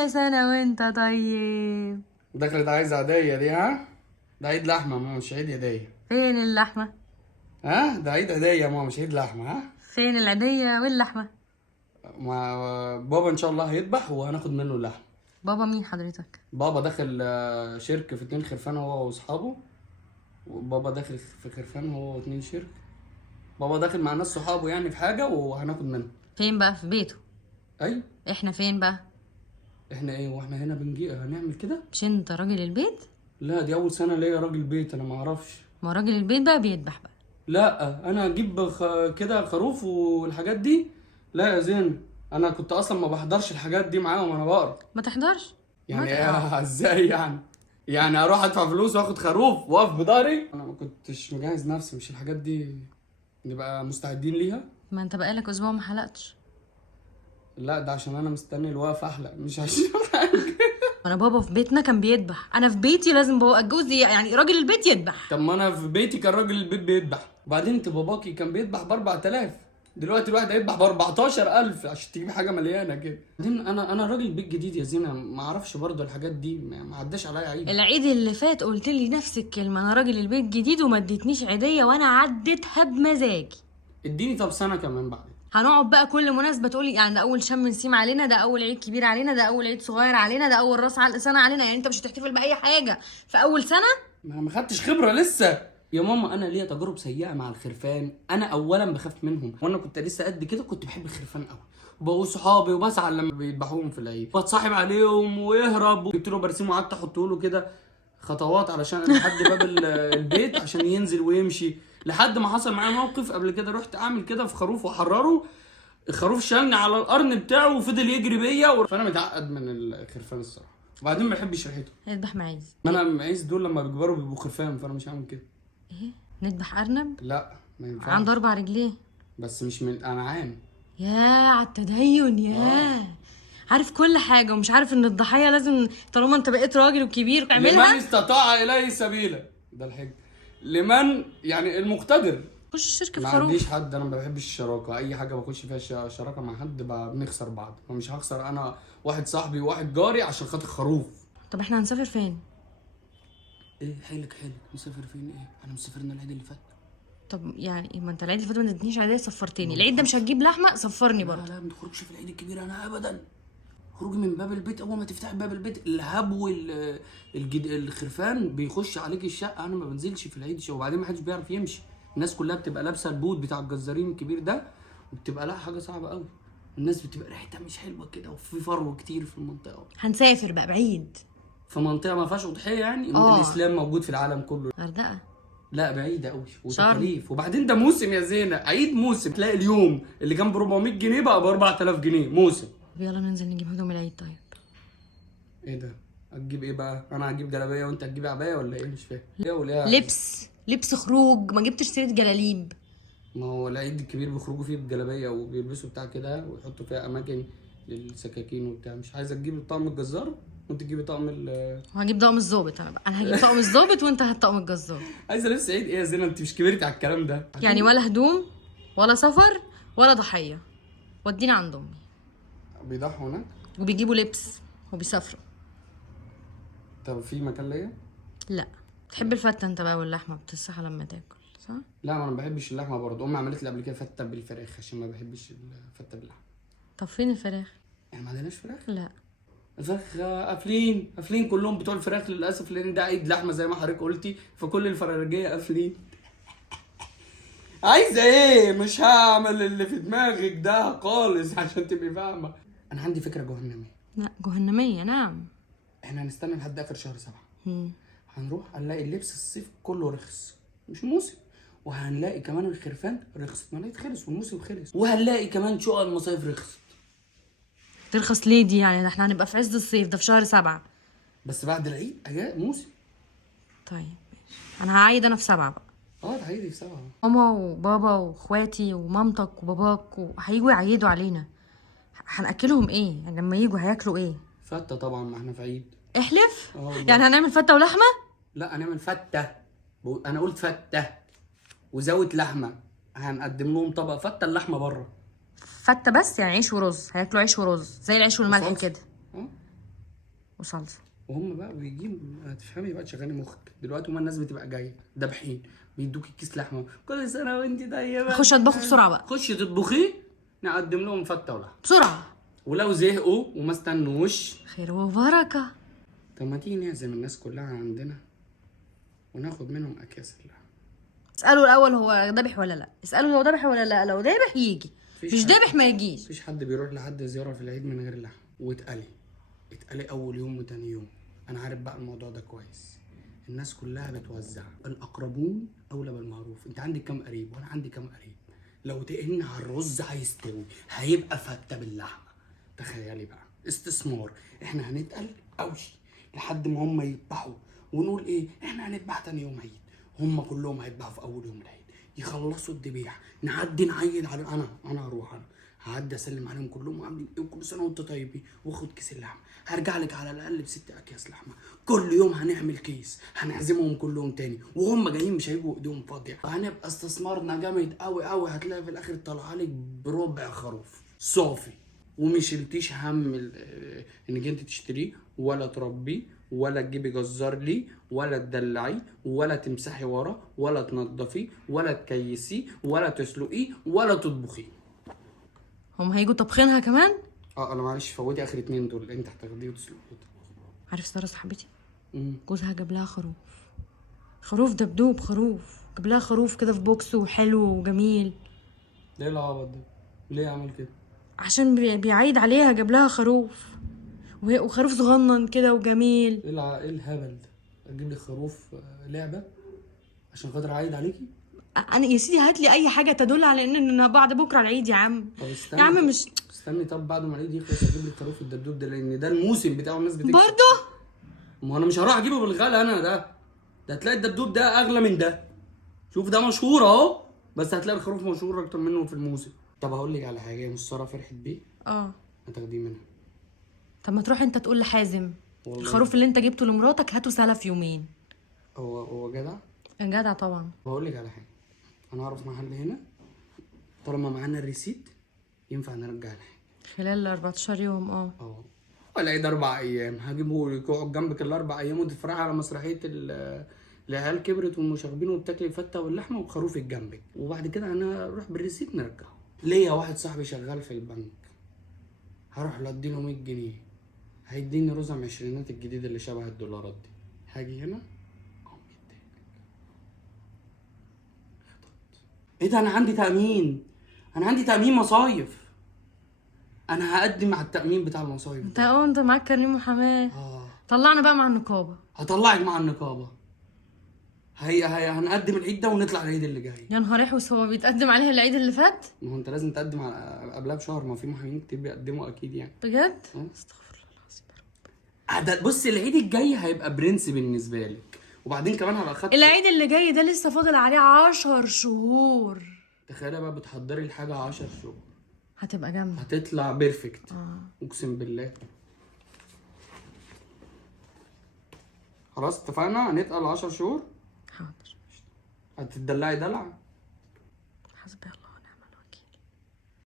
كل سنة وانت طيب. دخلت عايزة عادية دي، ها؟ ده عيد لحمة ماما، مش عيد هدية. فين اللحمة؟ ها؟ ده عيد هدية ماما، مش عيد لحمة. ها؟ فين العيدية واللحمة؟ ما بابا ان شاء الله هيذبح وهناخد منه اللحم. بابا مين حضرتك؟ بابا داخل شركة في 2 خرفان هو واصحابه. وبابا داخل في خرفان هو و2 شركة. بابا داخل مع ناس صحابه يعني في حاجة وهناخد منه. فين بقى؟ في بيته؟ ايوه. احنا فين بقى؟ احنا ايه واحنا هنا بنجي هنعمل كده؟ مش انت راجل البيت؟ لا دي اول سنة ليا راجل بيت، انا ما اعرفش. ما راجل البيت بقى بيذبح بقى. لا انا اجيب كده خروف والحاجات دي. لا يا زين، انا كنت اصلا ما بحضرش الحاجات دي معاهم وانا بقرا. ما تحضرش؟ يعني ازاي يعني اروح ادفع فلوس واخد خروف واقف بضهري؟ انا ما كنتش مجهز نفسي، مش الحاجات دي نبقى مستعدين ليها. ما انت بقالك اسبوع ما حلقتش. لا ده عشان انا مستني الوقف احلق، مش عشان حاجه. انا بابا في بيتنا كان بيذبح، انا في بيتي لازم بابا اتجوز يعني راجل البيت يذبح. طب ما انا في بيتي كان راجل البيت بيذبح، وبعدين انت باباكي كان بيذبح ب 4000، دلوقتي الواحد هيذبح ب 14000 عشان تجيب حاجه مليانه كده. بعدين انا راجل بيت جديد يا زينه، ما اعرفش برضه الحاجات دي، ما عداش عليا عيد. العيد اللي فات قلت لي نفس الكلمه، انا راجل البيت جديد وما اديتنيش عيديه وانا عديتها بمزاجي. اديني طب سنه كمان بعدين. هنقعد بقى كل مناسبه تقولي يعني ده اول شم نسيم علينا، ده اول عيد كبير علينا، ده اول عيد صغير علينا، ده اول راس سنه علينا، يعني انت مش هتحتفل باي حاجه في اول سنه؟ ما خدتش خبره لسه يا ماما، انا ليا تجارب سيئه مع الخرفان. انا اولا بخاف منهم، وانا كنت لسه قد كده كنت بحب الخرفان قوي، وبقوا صحابي وبزعل لما بيذبحوهم في العيد، بتصاحب عليهم ويهرب، وجبت له برسيم وقعدت احط له كده خطوات علشان لحد باب البيت عشان ينزل ويمشي. لحد ما حصل معايا موقف قبل كده، رحت اعمل كده في خروف واحرره، الخروف شالني على القرن بتاعه وفضل يجري بيا فانا متعقد من الخرفان الصراحه، وبعدين ما بحبش ريحته. نذبح معيز. ما انا معيز دول لما بيكبروا بيبقوا خرفان، فانا مش هعمل كده. ايه؟ نذبح ارنب؟ لا ما ينفعش. عنده 4 رجلين بس مش من انعام. يا على التدين يا عارف كل حاجه ومش عارف ان الضحيه لازم طالما انت بقيت راجل وكبير تعملها. لمن استطاع اليه سبيلا، ده الحج. لمن يعني المقتدر. خش شركه في ما خروف. عنديش حد، انا ما بحبش الشراكه، اي حاجه بخش فيها شراكه مع حد بنخسر بعض، فمش هخسر انا واحد صاحبي وواحد جاري عشان خاطر خروف. طب احنا هنسافر فين؟ ايه حيلك نسافر فين؟ ايه احنا مسافرنا العيد اللي فات. طب يعني ما انت العيد اللي فات ما اديتنيش عيديه، صفرتني العيد ده مش هتجيب لحمه، صفرني برضه. لا ما تخرجش في العيد الكبير انا ابدا. خروجي من باب البيت، اول ما تفتح باب البيت الهبو الخرفان بيخش عليك الشقه، انا ما بنزلش في العيد وبعدين ما حدش بيعرف يمشي، الناس كلها بتبقى لابسه البوت بتاع الجزارين الكبير ده، وبتبقى لا حاجه صعبه قوي، الناس بتبقى ريحتها مش حلوه كده، وفي فرو كتير في المنطقه. هنسافر بقى بعيد في منطقه ما فيهاش اضحيه يعني. الاسلام موجود في العالم كله. غردقه؟ لا بعيده قوي وتكاليف، وبعدين ده موسم يا زينه، عيد موسم، تلاقي اليوم اللي كان ب 400 جنيه بقى ب 4000 جنيه موسم. يلا ننزل نجيب هدوم العيد. طيب ايه ده؟ هتجيب ايه بقى؟ انا هجيب جلابيه وانت هتجيب عبايه ولا ايه؟ مش فاهم. ايه ولا لبس خروج، ما جبتش سيره جلاليب. ما هو العيد الكبير بيخرجوا فيه بجلابيه وبيلبسوا بتاع كده ويحطوا فيها اماكن للسكاكين وبتاع. مش عايزه تجيب الطقم الجزار وانت تجيبي طقم وهجيب طقم الظابط. انا هجيب طقم الظابط وانت هات طقم الجزار. عايزه لبس عيد ايه يا زينه؟ انت مش كبرتي على الكلام ده يعني ولا هدوم ولا سفر ولا ضحيه. ودينا عند امي. بيضحوا هناك وبيجيبوا لبس وبيسافروا. طب في مكان ليا؟ لا. تحب الفته انت بقى واللحمه بتصحى لما تاكل صح؟ لا ما انا ما بحبش اللحمه برضه، امي عملت لي قبل كده فته بالفراخ عشان ما بحبش الفته باللحمه. طب فين الفراخ؟ احنا ما عندناش فراخ. لا الفراخ قافلين كلهم بتوع الفراخ للاسف، لان ده عيد لحمه زي ما حضرتك قلتي، فكل الفراخجيه قافلين. عايزه ايه؟ مش هعمل اللي في دماغك ده خالص عشان تبقي فاهمه. انا عندي فكره جهنميه. لا جهنميه نعم. احنا هنستنى لحد اخر شهر 7. هنروح هنلاقي اللبس الصيف كله رخص، مش موسم، وهنلاقي كمان الخرفان رخصت، ما خلص والموسم خلص، وهنلاقي كمان شقق المصايف رخصت. ترخص ليه دي يعني؟ ده احنا هنبقى في عز الصيف، ده في شهر 7. بس بعد العيد اجازه موسم. طيب ماشي، انا هعيد انا في 7 بقى. ده هيجي في 7. ماما وبابا واخواتي ومامتك وباباك هيجوا يعيدوا علينا، هنأكلهم ايه؟ يعني لما يجوا هياكلوا ايه؟ فته طبعا، ما احنا في عيد. احلف. يعني هنعمل فته ولحمه؟ لا هنعمل فته، انا قلت فته وزود لحمه، هنقدم لهم طبق فته اللحمه بره. فته بس يعني عيش ورز؟ هياكلوا عيش ورز زي العيش والملح كده؟ وصلصه. وهم بقى بيجيبوا، هتفهمي بقى تشغلي مخك دلوقتي. هما الناس بتبقى جايه ذابحين بيدوكي كيس لحمه، كل سنه وانت طيبه. خش اطبخه بسرعه بقى. خشي تطبخيه، نقدم لهم فته ولحمه بسرعه. ولو زهقوا وما استنوش خير وبركه. طب ما تيجي نعزم الناس كلها عندنا وناخد منهم اكياس اللحمه. اساله الاول هو ذابح ولا لا، اساله لو ذابح ولا لا، لو ذابح يجي، مش ذابح ما يجيش. مفيش حد بيروح لحد زياره في العيد من غير لحمه. اتقلي اول يوم وتاني يوم. انا عارف بقى الموضوع ده كويس. الناس كلها بتوزع، الاقربون اولى بالمعروف. انت عندك كام قريب وانا عندي كام قريب. لو تقلنا على الرز هيستوي، هيبقى فته باللحمه. تخيلي بقى استثمار. احنا هنتقل قوي لحد ما هم يذبحوا، ونقول ايه احنا هنذبح تاني يوم عيد. هم كلهم هيذبحوا في اول يوم العيد، يخلصوا الذبيح، نعدي نعيد على انا هروح هعدي اسلم عليهم كلهم وعاملين ايه وكل سنه وانتوا طيبين، واخد كيس اللحمه. هرجع لك على الاقل ب6 اكياس لحمه. كل يوم هنعمل كيس، هنعزمهم كلهم تاني وهم جايين مش هيجوا ايديهم فاضيه. هنبقى استثمارنا جامد قوي قوي. هتلاقي في الاخر طالعه لك بربع خروف صافي، ومش شلتيش هم انك انت تشتريه ولا تربيه ولا تجيبي جزار ليه ولا تدلعيه ولا تمسحي وراه ولا تنضفيه ولا تكيسيه ولا تسلقيه ولا تطبخيه. هم هيجوا طبخينها كمان؟ انا معلش فوتي اخر 2 دول، انت هتاخديه وتسلقيه. عارف ساره صاحبتي جوزها جاب لها خروف دبدوب، جاب لها خروف كده في بوكس وحلو وجميل. ليه العبط ده؟ ليه عمل كده؟ عشان بيعيد عليها، جاب لها خروف وخروف صغنن كده وجميل. ايه الهبل ده؟ اجيب لي خروف لعبه عشان خاطر اعيد عليكي؟ انا يا سيدي هات لي اي حاجه تدل على ان بعد بكره العيد يا عم. طب استنى يا عم مش استني، طب بعد ما العيد يخلص اجيب لك خروف الدبدوب ده، لان ده الموسم بتاعه الناس بتكسب برضه. ما انا مش هروح اجيبه بالغالي. انا ده هتلاقي الدبدوب ده اغلى من ده. شوف ده مشهور اهو، بس هتلاقي الخروف مشهور اكتر منه في الموسم. طب هقول لك على حاجه، مش ساره فرحت بيه؟ هتاخديه منها. طب ما تروح انت تقول لحازم والله الخروف اللي انت جبته لمراتك هاته سلف يومين. هو جدع؟ جدع طبعا. بقول لك على حاجه، انا اعرف محل هنا طالما معانا الريسيت ينفع نرجع الحاجه خلال 14 يوم. ولا ده 4 ايام هجيبه لك يقعد جنبك ال4 ايام وتتفرجي على مسرحيه العيال كبرت والمشاغبين وبتاكلي الفته واللحمه وخروفك جنبك، وبعد كده انا اروح بالريسيت نرجعه. ليا واحد صاحبي شغال في البنك، هروح له اديله 100 جنيه هيديني رزم عشرينات الجديد اللي شبه الدولارات دي. هاجي هنا ايه ده؟ انا عندي تأمين مصايف. انا هقدم على التأمين بتاع المصايف ده. انت معاك كارنيه محاماه. طلعنا بقى مع النقابه. هطلعك مع النقابه. هي هنقدم العيد ده ونطلع العيد اللي جاي. يا نهار احوس، هو بيتقدم عليها العيد اللي فات؟ ما هو انت لازم تقدم على قبلها بشهر، ما في محامين كتير بيقدموا اكيد يعني. بجد؟ استغفر الله العظيم يا رب. بص العيد الجاي هيبقى برنس بالنسبه لك، وبعدين كمان هبقى خدت العيد اللي جاي ده لسه فاضل عليه 10 شهور. تخيلي بقى بتحضري الحاجه 10 شهور، هتبقى جامده، هتطلع بيرفكت. اقسم بالله. خلاص اتفقنا هنتقل 10 شهور. حاضر. هتدلعي دلع.